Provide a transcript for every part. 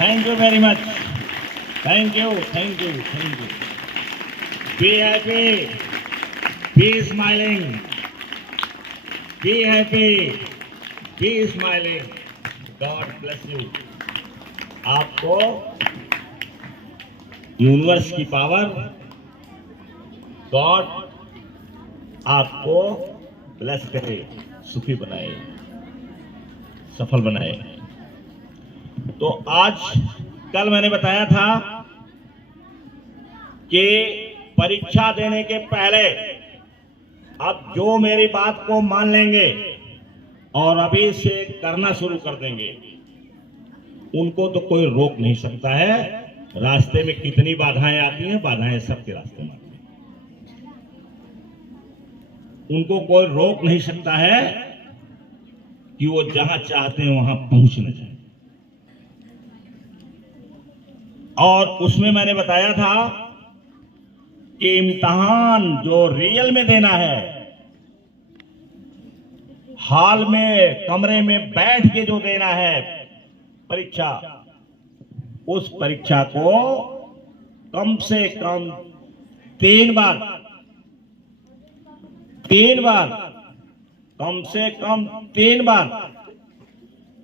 Thank you very much. Thank you, thank you, thank you. Be happy, be smiling, be happy, be smiling. God bless you. आपको universe की power, God आपको bless करे, सुखी बनाए, सफल बनाए। तो आज कल मैंने बताया था कि परीक्षा देने के पहले अब जो मेरी बात को मान लेंगे और अभी से करना शुरू कर देंगे, उनको तो कोई रोक नहीं सकता है। रास्ते में कितनी बाधाएं आती हैं, बाधाएं सबके रास्ते में आती हैं, उनको कोई रोक नहीं सकता है कि वो जहां चाहते हैं वहां पहुंच न जाए। और उसमें मैंने बताया था कि इम्तिहान जो रियल में देना है, हॉल में कमरे में बैठ के जो देना है परीक्षा, उस परीक्षा को कम से कम 3 बार, कम से कम 3 बार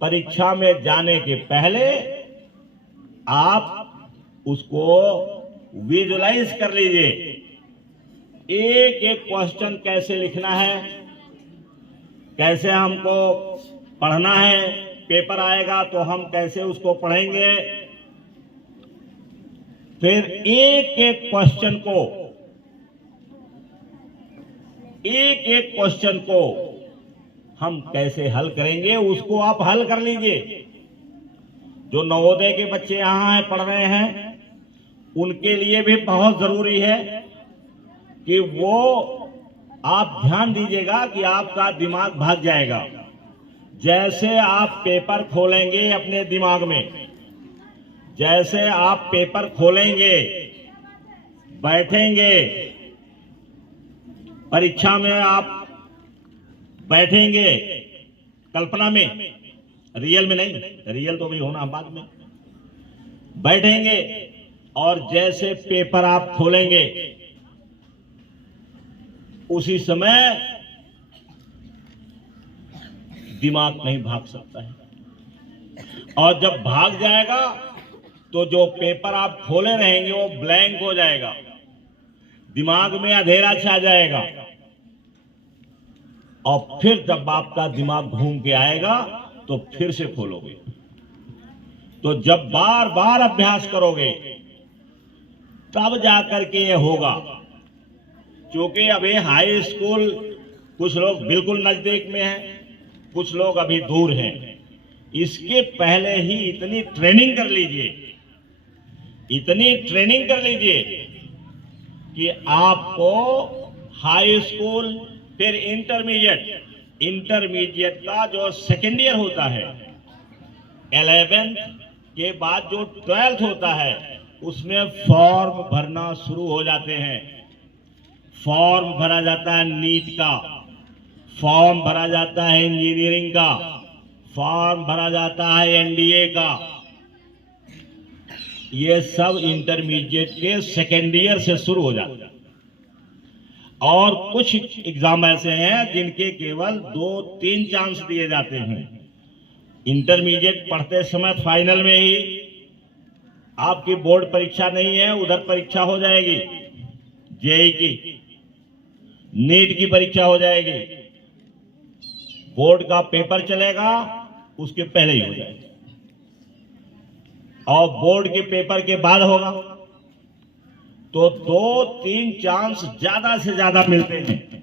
परीक्षा में जाने के पहले आप उसको विजुलाइज कर लीजिए। एक एक क्वेश्चन कैसे लिखना है, कैसे हमको पढ़ना है, पेपर आएगा तो हम कैसे उसको पढ़ेंगे, फिर एक एक क्वेश्चन को हम कैसे हल करेंगे, उसको आप हल कर लीजिए। जो नवोदय के बच्चे यहां हैं, पढ़ रहे हैं, उनके लिए भी बहुत जरूरी है कि वो आप ध्यान दीजिएगा कि आपका दिमाग भाग जाएगा। जैसे आप पेपर खोलेंगे अपने दिमाग में, जैसे आप पेपर खोलेंगे, बैठेंगे, परीक्षा में आप बैठेंगे कल्पना में, रियल में नहीं, रियल तो भी होना बाद में, बैठेंगे और जैसे पेपर आप खोलेंगे उसी समय दिमाग नहीं भाग सकता है। और जब भाग जाएगा तो जो पेपर आप खोले रहेंगे वो ब्लैंक हो जाएगा, दिमाग में अंधेरा छा जाएगा। और फिर जब आपका दिमाग घूम के आएगा तो फिर से खोलोगे। तो जब बार बार अभ्यास करोगे तब जाकर के ये होगा। क्योंकि अभी हाई स्कूल कुछ लोग बिल्कुल नजदीक में हैं, कुछ लोग अभी दूर हैं। इसके पहले ही इतनी ट्रेनिंग कर लीजिए, इतनी ट्रेनिंग कर लीजिए कि आपको हाई स्कूल, फिर इंटरमीडिएट का जो सेकेंड ईयर होता है, 11th के बाद जो 12th होता है, उसमें फॉर्म भरना शुरू हो जाते हैं। फॉर्म भरा जाता है नीट का, फॉर्म भरा जाता है इंजीनियरिंग का, फॉर्म भरा जाता है एनडीए का। ये सब इंटरमीडिएट के सेकेंड ईयर से शुरू हो जाता है। और कुछ एग्जाम ऐसे हैं जिनके केवल 2-3 चांस दिए जाते हैं। इंटरमीडिएट पढ़ते समय फाइनल में ही आपकी बोर्ड परीक्षा नहीं है, उधर परीक्षा हो जाएगी, जेईई की, नीट की परीक्षा हो जाएगी, बोर्ड का पेपर चलेगा उसके पहले ही हो जाएगा, और बोर्ड के पेपर के बाद होगा। तो 2-3 चांस ज्यादा से ज्यादा मिलते हैं।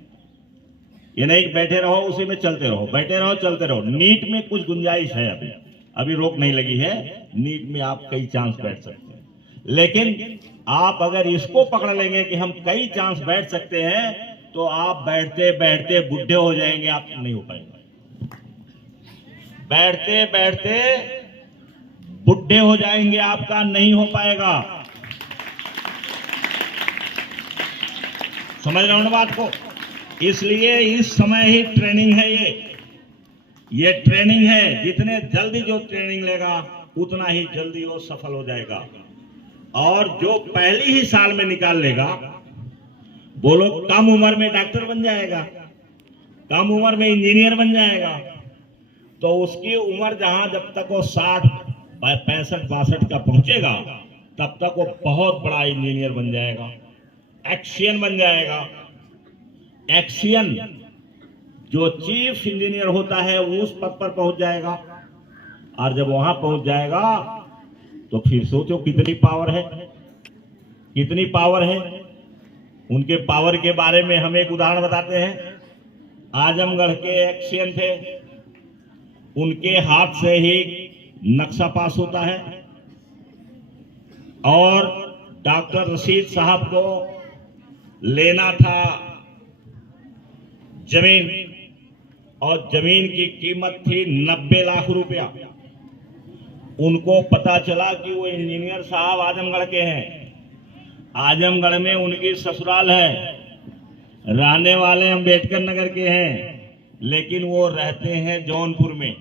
ये नहीं बैठे रहो उसी में चलते रहो, बैठे रहो चलते रहो। नीट में कुछ गुंजाइश है, अभी रोक नहीं लगी है, नीट में आप कई चांस बैठ सकते हैं। लेकिन आप अगर इसको पकड़ लेंगे कि हम कई चांस बैठ सकते हैं, तो आप बैठते बैठते बुढ़े हो जाएंगे, आप नहीं हो पाएंगे। बैठते बैठते बुढ़े हो जाएंगे, आपका नहीं हो पाएगा। समझ रहे हो ना बात को? इसलिए इस समय ही ट्रेनिंग है, ये ट्रेनिंग है। जितने जल्दी जो ट्रेनिंग लेगा उतना ही जल्दी वो सफल हो जाएगा। और जो पहली ही साल में निकाल लेगा वो लोग कम उम्र में डॉक्टर बन जाएगा, कम उम्र में इंजीनियर बन जाएगा। तो उसकी उम्र जहां जब तक वो 60 65 62 का पहुंचेगा तब तक वो बहुत बड़ा इंजीनियर बन जाएगा, एक्सियन बन जाएगा। एक्सियन जो चीफ इंजीनियर होता है वो उस पद पर पहुंच जाएगा। और जब वहां पहुंच जाएगा तो फिर सोचो कितनी पावर है, कितनी पावर है। उनके पावर के बारे में हम एक उदाहरण बताते हैं। आजमगढ़ के एक्सियन थे, उनके हाथ से ही नक्शा पास होता है और डॉक्टर रशीद साहब को लेना था जमीन, और जमीन की कीमत थी 90 लाख रुपया। उनको पता चला कि वो इंजीनियर साहब आजमगढ़ के हैं, आजमगढ़ में उनकी ससुराल है, रहने वाले अम्बेडकर नगर के हैं, लेकिन वो रहते हैं जौनपुर में।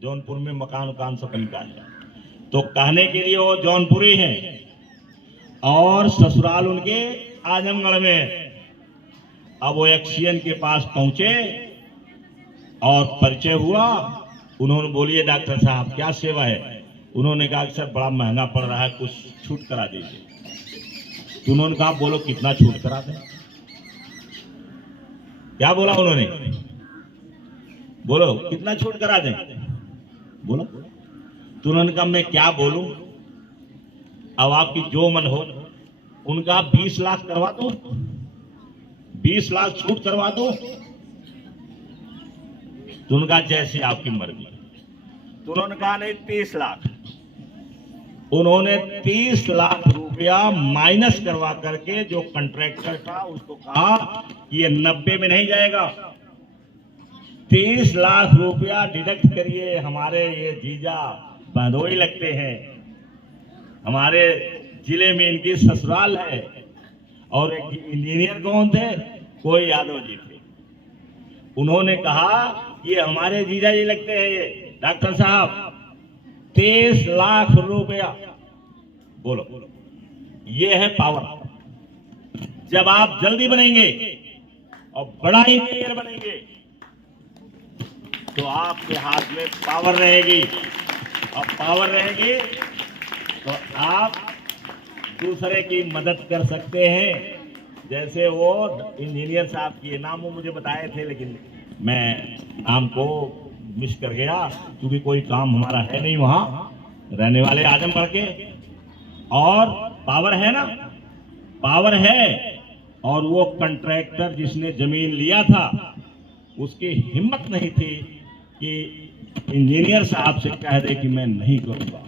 जौनपुर में मकान उकान सब इनका है, तो कहने के लिए वो जौनपुरी हैं और ससुराल उनके आजमगढ़ में। अब वो एक्सियन के पास पहुंचे और परिचय हुआ। उन्होंने बोलिए डॉक्टर साहब क्या सेवा है। उन्होंने कहा कि सर बड़ा महंगा पड़ रहा है, कुछ छूट करा दीजिए। तो उन्होंने कहा बोलो कितना छूट करा दें। क्या बोला उन्होंने, बोलो कितना छूट करा दें, बोलो। तो उन्होंने कहा मैं क्या बोलूं, अब आपकी जो मन हो। उनका 20 लाख करवा दो, 20 लाख छूट करवा दो। तो उनका जैसे आपकी मर्जी। तो उन्होंने कहा नहीं 30 लाख। उन्होंने 30 लाख रुपया माइनस करवा करके जो कॉन्ट्रैक्टर था उसको कहा कि ये 90 में नहीं जाएगा, 30 लाख रुपया डिडक्ट करिए। हमारे ये जीजा बहदोई लगते हैं, हमारे जिले में इनकी ससुराल है। और एक इंजीनियर कौन थे, कोई यादव जी थे। उन्होंने कहा ये हमारे जीजा जी लगते हैं ये डॉक्टर साहब, 30 लाख रुपया। बोलो ये है पावर। जब आप जल्दी बनेंगे और बड़ा इंजीनियर बनेंगे तो आपके हाथ में पावर रहेगी, और पावर रहेगी तो आप दूसरे की मदद कर सकते हैं। जैसे वो इंजीनियर साहब की नाम वो मुझे बताए थे, लेकिन मैं नाम को मिस कर गया क्योंकि कोई काम हमारा है नहीं वहां, रहने वाले आजमगढ़ के। और पावर है ना, पावर है। और वो कॉन्ट्रैक्टर जिसने जमीन लिया था उसकी हिम्मत नहीं थी कि इंजीनियर साहब से कह दे कि मैं नहीं करूंगा,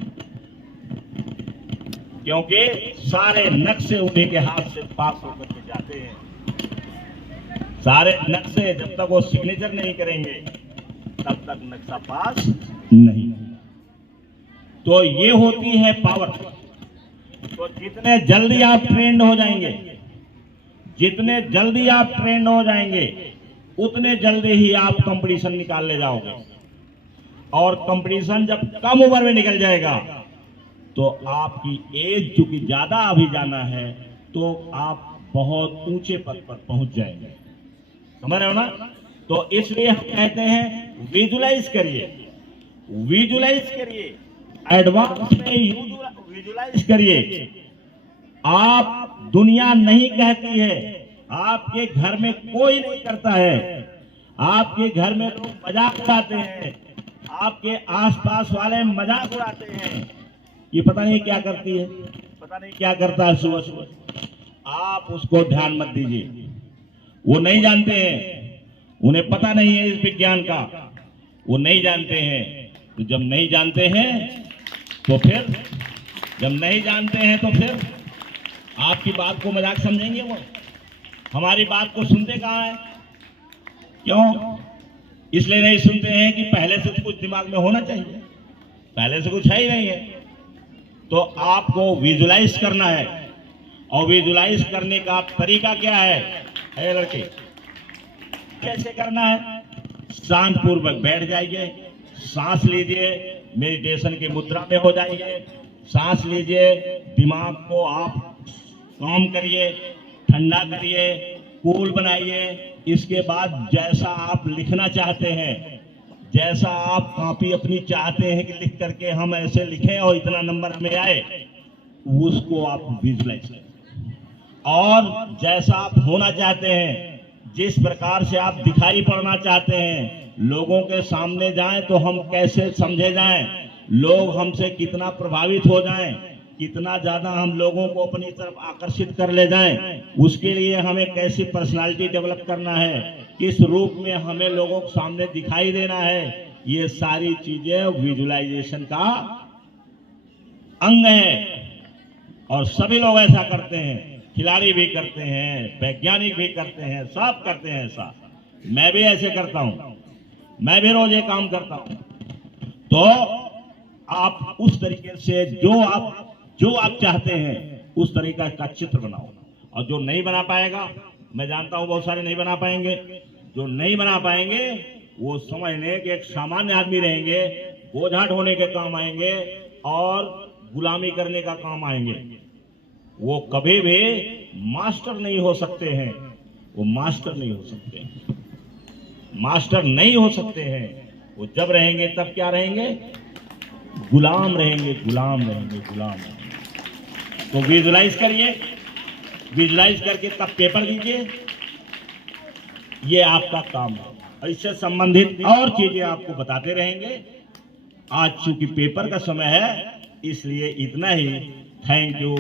क्योंकि सारे नक्शे उन्हीं के हाथ से पास होकर के जाते हैं। सारे नक्शे जब तक वो सिग्नेचर नहीं करेंगे तब तक नक्शा पास नहीं। तो ये होती है पावर। तो जितने जल्दी आप ट्रेंड हो जाएंगे, जितने जल्दी आप ट्रेंड हो जाएंगे उतने जल्दी ही आप कंपटीशन निकाल ले जाओगे। और कंपटीशन जब कम उम्र में निकल जाएगा तो आपकी एज चूंकि ज्यादा अभी जाना है तो आप बहुत ऊंचे पद पर पहुंच जाएंगे, समझ रहे हो ना। तो इसलिए हम कहते हैं विजुलाइज करिए, विजुलाइज करिए, एडवांस में विजुलाइज करिए। आप दुनिया नहीं कहती है, आपके घर में कोई नहीं करता है, आपके घर में लोग मजाक उड़ाते हैं, आपके आसपास वाले मजाक उड़ाते हैं, ये पता नहीं क्या करती है, पता नहीं क्या करता है सुबह सुबह। आप उसको ध्यान मत दीजिए, वो नहीं जानते हैं, उन्हें पता नहीं है इस विज्ञान का, वो नहीं जानते हैं। तो जब नहीं जानते हैं तो फिर, जब नहीं जानते हैं तो फिर आपकी बात को मजाक समझेंगे वो, हमारी बात को सुनते कहाँ है? क्यों? इसलिए नहीं सुनते हैं कि पहले से कुछ दिमाग में होना चाहिए, पहले से कुछ है ही नहीं है। तो आपको विजुलाइज करना है, और विजुलाइज करने का तरीका क्या है लड़के? कैसे करना है? शांत पूर्वक बैठ जाइए, सांस लीजिए, मेडिटेशन की मुद्रा में हो जाइए, सांस लीजिए, दिमाग को आप काम करिए, ठंडा करिए, कूल बनाइए। इसके बाद जैसा आप लिखना चाहते हैं, जैसा आप कॉपी अपनी चाहते हैं कि लिख करके हम ऐसे लिखें और इतना नंबर हमें आए, उसको आप विजुलाइज करें। और जैसा आप होना चाहते हैं, जिस प्रकार से आप दिखाई पड़ना चाहते हैं, लोगों के सामने जाएं तो हम कैसे समझे जाएं, लोग हमसे कितना प्रभावित हो जाएं, कितना ज्यादा हम लोगों को अपनी तरफ आकर्षित कर ले जाएं, उसके लिए हमें कैसी पर्सनालिटी डेवलप करना है, किस रूप में हमें लोगों के सामने दिखाई देना है, ये सारी चीजें विजुअलाइजेशन का अंग है। और सभी लोग ऐसा करते हैं, खिलाड़ी भी करते हैं, वैज्ञानिक भी करते हैं, सब करते हैं ऐसा। मैं भी ऐसे करता हूं, मैं भी रोज ये काम करता हूं। तो आप उस तरीके से जो आप चाहते हैं उस तरीका का चित्र बनाओ। और जो नहीं बना पाएगा, मैं जानता हूं बहुत सारे नहीं बना पाएंगे, जो नहीं बना पाएंगे वो समझ लें कि एक सामान्य आदमी रहेंगे, बोझा ढोने के काम आएंगे और गुलामी करने का काम आएंगे। वो कभी भी मास्टर नहीं हो सकते हैं, वो मास्टर नहीं हो सकते हैं, मास्टर नहीं हो सकते हैं। वो जब रहेंगे तब क्या रहेंगे? गुलाम रहेंगे, गुलाम रहेंगे, गुलाम रहेंगे। तो विजुलाइज करिए, विजुलाइज करके तब पेपर दीजिए, ये आपका काम है। और इससे संबंधित और चीजें आपको बताते रहेंगे। आज चूंकि पेपर का समय है, इसलिए इतना ही। Thank you.